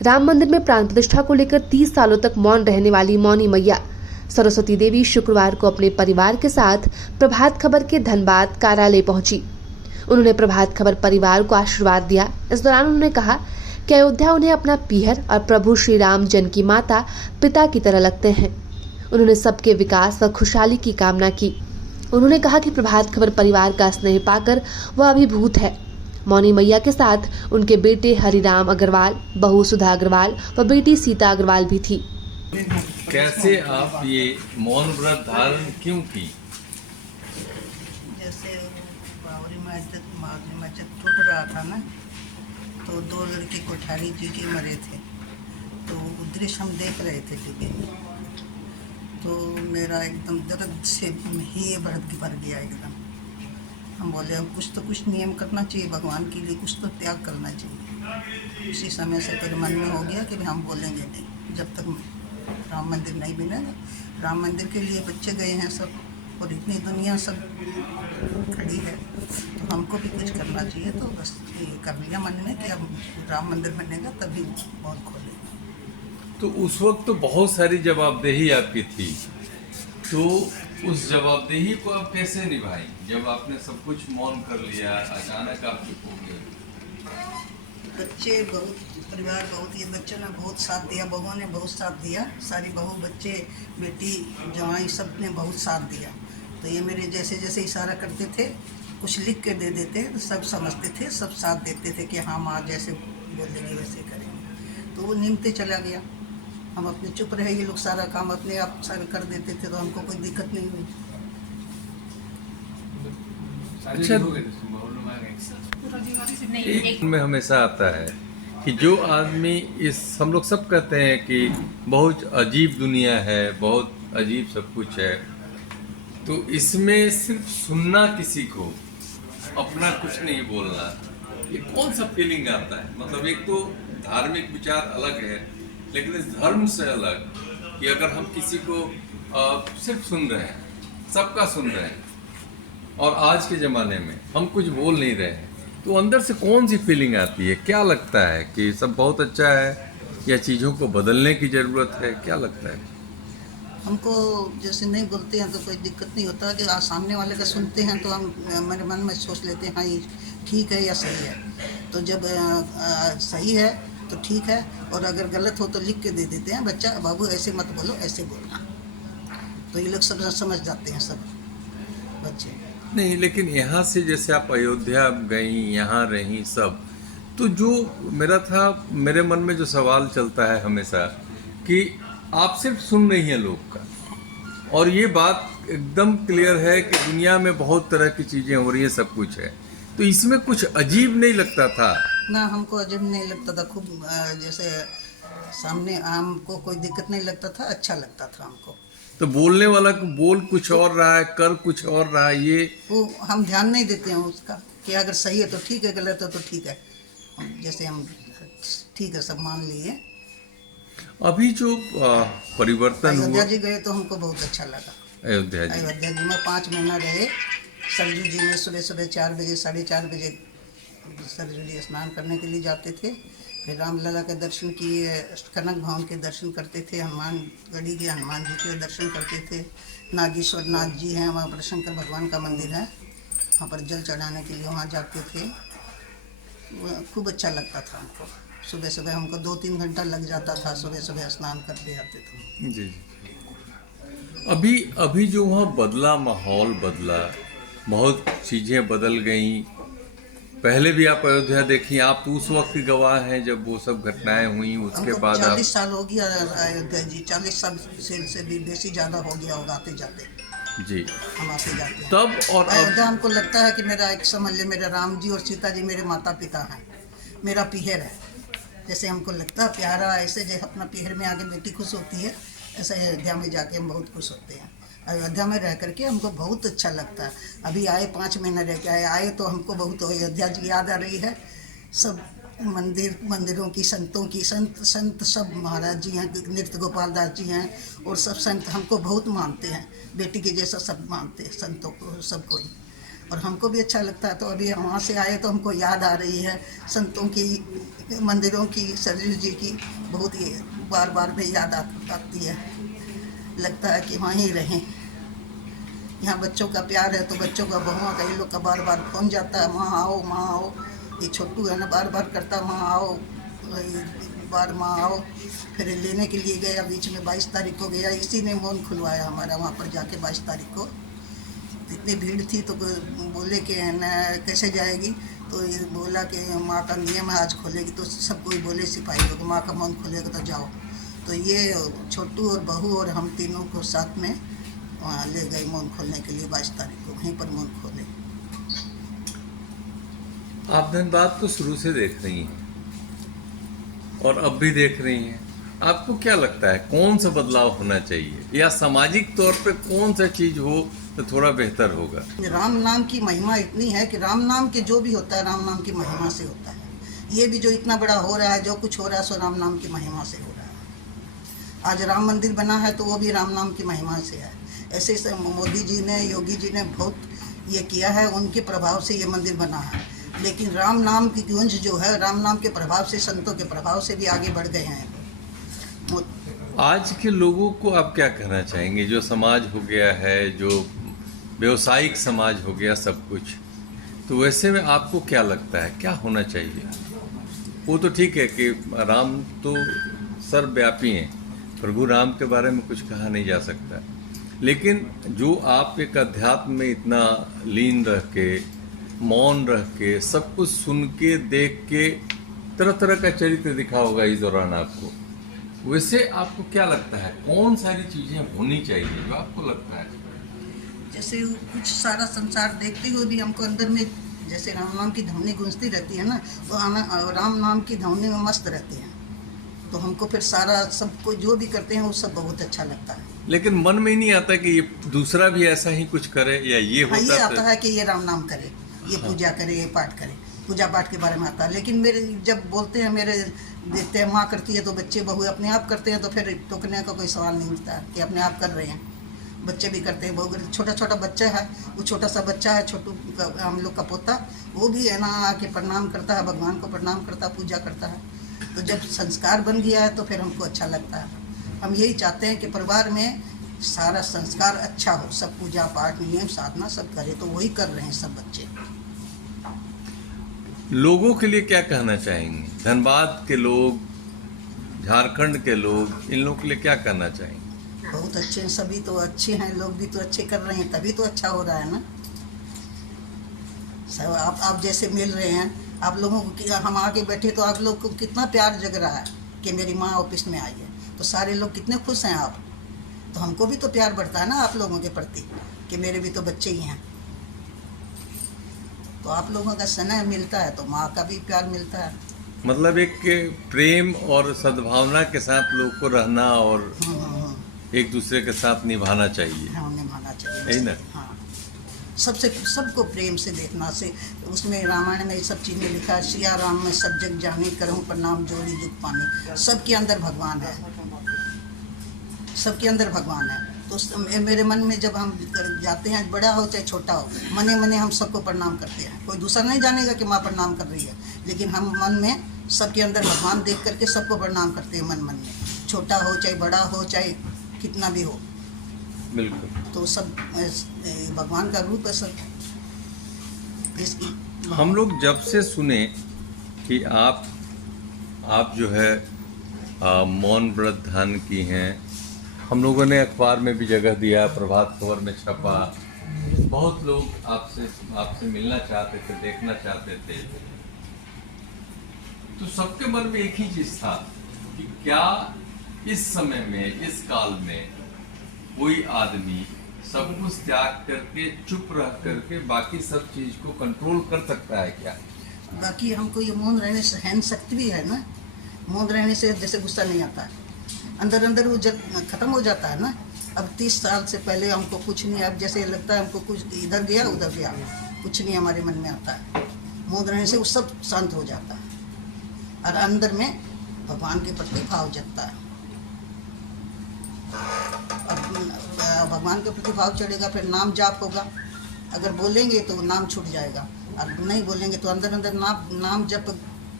राम मंदिर में प्राण प्रतिष्ठा को लेकर 30 सालों तक मौन रहने वाली मौनी मैया सरस्वती देवी शुक्रवार को अपने परिवार के साथ प्रभात खबर के धनबाद कार्यालय पहुंची। उन्होंने प्रभात खबर परिवार को आशीर्वाद दिया। इस दौरान उन्होंने कहा कि अयोध्या उन्हें अपना पीहर और प्रभु श्री राम जनकी माता पिता की तरह लगते हैं। उन्होंने सबके विकास व खुशहाली की कामना की। उन्होंने कहा कि प्रभात खबर परिवार का स्नेह पाकर वह अभिभूत है। मौनी मैया के साथ उनके बेटे हरिराम अग्रवाल, बहू सुधा अग्रवाल व बेटी सीता अग्रवाल भी थी। कैसे आप ये मौन व्रत धारण क्यों की? जैसे बाबरी मस्जिद टूट रहा था ना, तो 2 लड़के कोठारी जी के मरे थे, तो वो दृश्य हम देख रहे थे टीवी में, तो मेरा एकदम दर्द से ही भर गया एकदम। हम बोले अब कुछ नियम करना चाहिए, भगवान के लिए कुछ तो त्याग करना चाहिए। उसी समय से फिर मन में हो गया कि हम बोलेंगे नहीं जब तक राम मंदिर नहीं बनेगा। राम मंदिर के लिए बच्चे गए हैं सब, और इतनी दुनिया सब खड़ी है, तो हमको भी कुछ करना चाहिए। तो बस ये कर लिया मन में कि अब राम मंदिर बनेगा तभी बहुत खोलेगा। तो उस वक्त तो बहुत सारी जवाबदेही आपकी थी, तो उस जवाबदेही को आप कैसे निभाई जब आपने सब कुछ मौन कर लिया, अचानक आप चुप हो गए? बच्चे बहुत, परिवार बहुत, ये बच्चों ने बहुत साथ दिया, बहुओं ने बहुत साथ दिया, सारी बहू बच्चे बेटी जवाई सब ने बहुत साथ दिया। तो ये मेरे जैसे जैसे इशारा करते थे, कुछ लिख के दे देते, तो सब समझते थे, सब साथ देते थे कि हाँ माँ जैसे बोलेंगे वैसे करेंगे। तो वो नीमते चला गया। हम अपने चुप रहे, ये लोग सारा काम अपने आप सारे कर देते थे, तो हमको कोई दिक्कत नहीं हुई। अच्छा, एक में हमेशा आता है कि जो आदमी हम लोग सब कहते हैं कि बहुत अजीब दुनिया है, बहुत अजीब सब कुछ है, तो इसमें सिर्फ सुनना किसी को, अपना कुछ नहीं बोलना, ये कौन सा फीलिंग आता है? मतलब एक तो धार्मिक विचार अलग है, लेकिन इस धर्म से अलग कि अगर हम किसी को सिर्फ सुन रहे हैं, सबका सुन रहे हैं, और आज के ज़माने में हम कुछ बोल नहीं रहे हैं, तो अंदर से कौन सी फीलिंग आती है? क्या लगता है कि सब बहुत अच्छा है या चीज़ों को बदलने की ज़रूरत है? क्या लगता है? हमको जैसे नहीं बोलते हैं तो कोई दिक्कत नहीं होता कि सामने वाले का सुनते हैं, तो हम मेरे मन में सोच लेते हैं हाँ ये ठीक है या सही है। तो जब सही है तो ठीक है, और अगर गलत हो तो लिख के दे देते हैं, बच्चा बाबू ऐसे मत बोलो, ऐसे बोलना। तो ये लोग सब समझ जाते हैं, सब बच्चे। नहीं, लेकिन यहाँ से जैसे आप अयोध्या गई, यहाँ रही सब, तो जो मेरे मन में जो सवाल चलता है हमेशा कि आप सिर्फ सुन रही हैं लोग का, और ये बात एकदम क्लियर है कि दुनिया में बहुत तरह की चीज़ें हो रही हैं, सब कुछ है, तो इसमें कुछ अजीब नहीं लगता था? ना, हमको अजीब नहीं लगता था। खूब जैसे सामने हमको कोई दिक्कत नहीं लगता था, अच्छा लगता था हमको। तो बोलने वाला को बोल कुछ और रहा है, कर कुछ और रहा है, ये वो हम ध्यान नहीं देते हैं उसका कि अगर सही है तो ठीक है, गलत है तो ठीक है। जैसे हम ठीक है सब मान लिए। अभी जो परिवर्तन हुआ, अयोध्या जी गए तो हमको बहुत अच्छा लगा। अयोध्या जी में 5 महीना रहे। सरजू जी में सुबह सुबह 4 बजे 4:30 बजे सरजू जी स्नान करने के लिए जाते थे। फिर रामलला के दर्शन किए, कनक भवन के दर्शन करते थे, हनुमान गढ़ी के हनुमान जी के दर्शन करते थे। नागेश्वर नाथ जी हैं, वहाँ पर शंकर भगवान का मंदिर है, वहाँ पर जल चढ़ाने के लिए वहाँ जाते थे। खूब अच्छा लगता था हमको। सुबह सुबह हमको 2-3 घंटा लग जाता था, सुबह सुबह स्नान करते आते थे। जी। अभी जो वहाँ बदला, माहौल बदला, बहुत चीज़ें बदल गई। पहले भी आप अयोध्या देखी, आप तो उस वक्त की गवाह हैं जब वो सब घटनाएं हुई, उसके बाद 40 साल हो गया अयोध्या जी, 40 साल से भी बेसी ज़्यादा हो गया होगा आते जाते। जी, हम आते जाते हैं तब और अयोध्या। हमको लगता है कि मेरा एक समझ ले, मेरे राम जी और सीता जी मेरे माता पिता हैं, मेरा पीहर है। जैसे हमको लगता है प्यारा, ऐसे जैसे अपना पीहर में आके बेटी खुश होती है, ऐसे अयोध्या में जाके हम बहुत खुश होते हैं। अयोध्या में रह करके हमको बहुत अच्छा लगता है। अभी आए 5 महीना रह के आए तो हमको बहुत अयोध्या जी याद आ रही है। सब मंदिरों की, संतों की, संत सब महाराज जी हैं, नृत्य गोपाल दास जी हैं, और सब संत हमको बहुत मानते हैं, बेटी के जैसा सब मानते हैं संतों को, सबको ही। और हमको भी अच्छा लगता है। तो अभी हम वहाँ से आए तो हमको याद आ रही है संतों की, मंदिरों की, सरयू जी की, बहुत ही बार बार में याद आती है। लगता है कि वहाँ ही रहें। यहाँ बच्चों का प्यार है तो बच्चों का, बहुओं का, इन लोग का बार बार फोन जाता है, वहाँ आओ, वहाँ आओ। ये छोटू है ना, बार बार करता है वहाँ आओ, बार वहाँ आओ। फिर लेने के लिए गया, बीच में 22 तारीख को गया, इसी ने मन खुलवाया हमारा वहाँ पर जाके 22 तारीख को। इतनी भीड़ थी तो बोले कि न कैसे जाएगी, तो ये बोला कि माँ का नियम है आज खोलेगी। तो सब कोई बोले सिपाही लोग, माँ का मन खुलेगा तो जाओ। तो ये छोटू और बहू और हम तीनों को साथ में वहाँ ले गए मौन खोलने के लिए। 22 तारीख को वहीं पर मौन खोले। आप धनबाद को शुरू से देख रही हैं और अब भी देख रही हैं, आपको क्या लगता है कौन सा बदलाव होना चाहिए, या सामाजिक तौर पे कौन सा चीज हो तो थोड़ा बेहतर होगा? राम नाम की महिमा इतनी है कि राम नाम के जो भी होता है राम नाम की महिमा से होता है। ये भी जो इतना बड़ा हो रहा है, जो कुछ हो रहा है, सो राम नाम की महिमा से हो रहा है। आज राम मंदिर बना है तो वो भी राम नाम की महिमा से है। ऐसे से मोदी जी ने, योगी जी ने बहुत ये किया है, उनके प्रभाव से ये मंदिर बना है। लेकिन राम नाम की गूंज जो है, राम नाम के प्रभाव से, संतों के प्रभाव से भी आगे बढ़ गए हैं। आज के लोगों को आप क्या कहना चाहेंगे, जो समाज हो गया है, जो व्यवसायिक समाज हो गया सब कुछ, तो वैसे में आपको क्या लगता है क्या होना चाहिए? वो तो ठीक है कि राम तो सर्वव्यापी हैं, प्रभु राम के बारे में कुछ कहा नहीं जा सकता, लेकिन जो आप एक अध्यात्म में इतना लीन रह के, मौन रह के, सब कुछ सुन के, देख के, तरह तरह का चरित्र दिखा होगा इस दौरान आपको, वैसे आपको क्या लगता है कौन सारी चीज़ें होनी चाहिए जो आपको लगता है? जैसे कुछ सारा संसार देखते हुए भी हमको अंदर में, जैसे राम नाम की ध्वनि गूंजती रहती है ना, तो राम नाम की ध्वनि में मस्त रहते हैं। तो हमको फिर सारा सबको जो भी करते हैं वो सब बहुत अच्छा लगता है। लेकिन मन में ही नहीं आता कि ये दूसरा भी ऐसा ही कुछ करे, या ये हाँ, होता ये आता है कि ये राम नाम करे, ये पूजा करे, ये पाठ करे, पूजा पाठ के बारे में आता है। लेकिन मेरे जब बोलते हैं, मेरे देखते हैं माँ करती है तो बच्चे बहू अपने आप करते हैं, तो फिर टोकने का कोई सवाल नहीं उठता कि अपने आप कर रहे हैं। बच्चे भी करते हैं, बहू, छोटा छोटा बच्चा है, वो छोटा सा बच्चा है, छोटू हम लोग का पोता, वो भी है ना आके प्रणाम करता है, भगवान को प्रणाम करता है, पूजा करता है। तो जब संस्कार बन गया है तो फिर हमको अच्छा लगता है। हम यही चाहते हैं कि परिवार में सारा संस्कार अच्छा हो, सब पूजा पाठ, नियम, साधना सब करे, तो वही कर रहे हैं सब बच्चे। लोगों के लिए क्या कहना चाहेंगे? धनबाद के लोग, झारखंड के लोग, इन लोगों के लिए क्या कहना चाहेंगे? बहुत अच्छे हैं, सभी तो अच्छे हैं, लोग भी तो अच्छे कर रहे हैं, तभी तो अच्छा हो रहा है ना। सब आप जैसे मिल रहे हैं, आप लोगों को, हम आके बैठे तो आप लोग को कितना प्यार जग रहा है कि मेरी माँ ऑफिस में आई है, तो सारे लोग कितने खुश हैं आप। तो हमको भी तो प्यार बढ़ता है ना आप लोगों के प्रति कि मेरे भी तो बच्चे ही हैं। तो आप लोगों का स्नेह मिलता है तो माँ का भी प्यार मिलता है। मतलब एक प्रेम और सद्भावना के साथ लोग को रहना और एक दूसरे के साथ निभाना चाहिए। हाँ, निभाना चाहिए, यही ना? हाँ, सबसे सबको प्रेम से देखना से। उसमें रामायण में ये सब चीज़ें लिखा है, सिया राम में सब जग जानी, करहूँ प्रणाम जोड़ी जुग पानी। सबके अंदर भगवान है, सबके अंदर भगवान है। तो मेरे मन में जब हम जाते हैं, बड़ा हो चाहे छोटा हो, मने मने हम सबको प्रणाम करते हैं। कोई दूसरा नहीं जानेगा कि माँ प्रणाम कर रही है, लेकिन हम मन में सबके अंदर भगवान देख करके सबको प्रणाम करते हैं मन मन में, छोटा हो चाहे बड़ा हो, चाहे कितना भी हो। बिल्कुल। तो सब भगवान का रूप है सब। हम लोग जब से सुने कि आप जो है मौन व्रत ध्यान की हैं, हम लोगों ने अखबार में भी जगह दिया, प्रभात खबर में छपा, बहुत लोग आपसे मिलना चाहते थे, देखना चाहते थे। तो सबके मन में एक ही चीज था कि क्या इस समय में, इस काल में कोई आदमी सब कुछ त्याग करके, चुप रह करके बाकी सब चीज को कंट्रोल कर सकता है क्या? बाकी हमको ये मौन रहने से सहन शक्ति भी है ना। मौन रहने से जैसे गुस्सा नहीं आता है, अंदर अंदर वो जब खत्म हो जाता है ना। अब 30 साल से पहले हमको कुछ नहीं, अब जैसे लगता है हमको कुछ इधर गया उधर गया, कुछ नहीं हमारे मन में आता है। मौन रहने से वो सब शांत हो जाता है और अंदर में भगवान के प्रति भाव जगता है। और भगवान के प्रति भाव चढ़ेगा, फिर नाम जाप होगा, अगर बोलेंगे तो नाम छूट जाएगा, और नहीं बोलेंगे तो अंदर अंदर नाम जब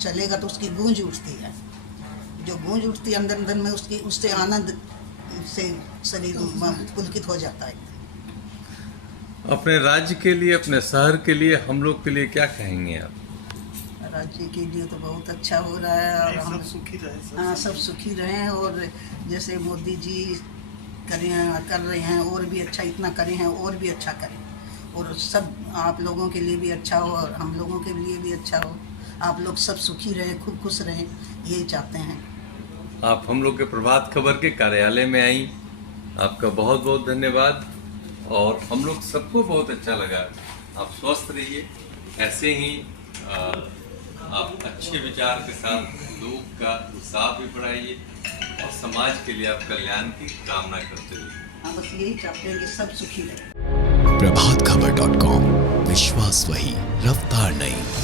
चलेगा तो उसकी गूंज उठती है। जो गूंज उठती है अंदर अंदर में, उसकी उससे आनंद से शरीर पुलकित हो जाता है। अपने राज्य के लिए, अपने शहर के लिए, हम लोग के लिए क्या कहेंगे आप? राज्य के लिए तो बहुत अच्छा हो रहा है, और हम सब सुखी रहे। हाँ, सब सुखी रहें। और जैसे मोदी जी कर रहे हैं, और भी अच्छा इतना करे हैं, और भी अच्छा करें, और सब आप लोगों के लिए भी अच्छा हो और हम लोगों के लिए भी अच्छा हो। आप लोग सब सुखी रहें, खूब खुश रहें, यही चाहते हैं। आप हम लोग के प्रभात खबर के कार्यालय में आई, आपका बहुत बहुत धन्यवाद। और हम लोग सबको बहुत अच्छा लगा। आप स्वस्थ रहिए, ऐसे ही आप अच्छे विचार के साथ लोग का उत्साह भी बढ़ाइए और समाज के लिए आप कल्याण की कामना करते रहिए। हम बस यही चाहते हैं कि सब सुखी रहें। प्रभातखबर.com, विश्वास वही, रफ्तार नहीं।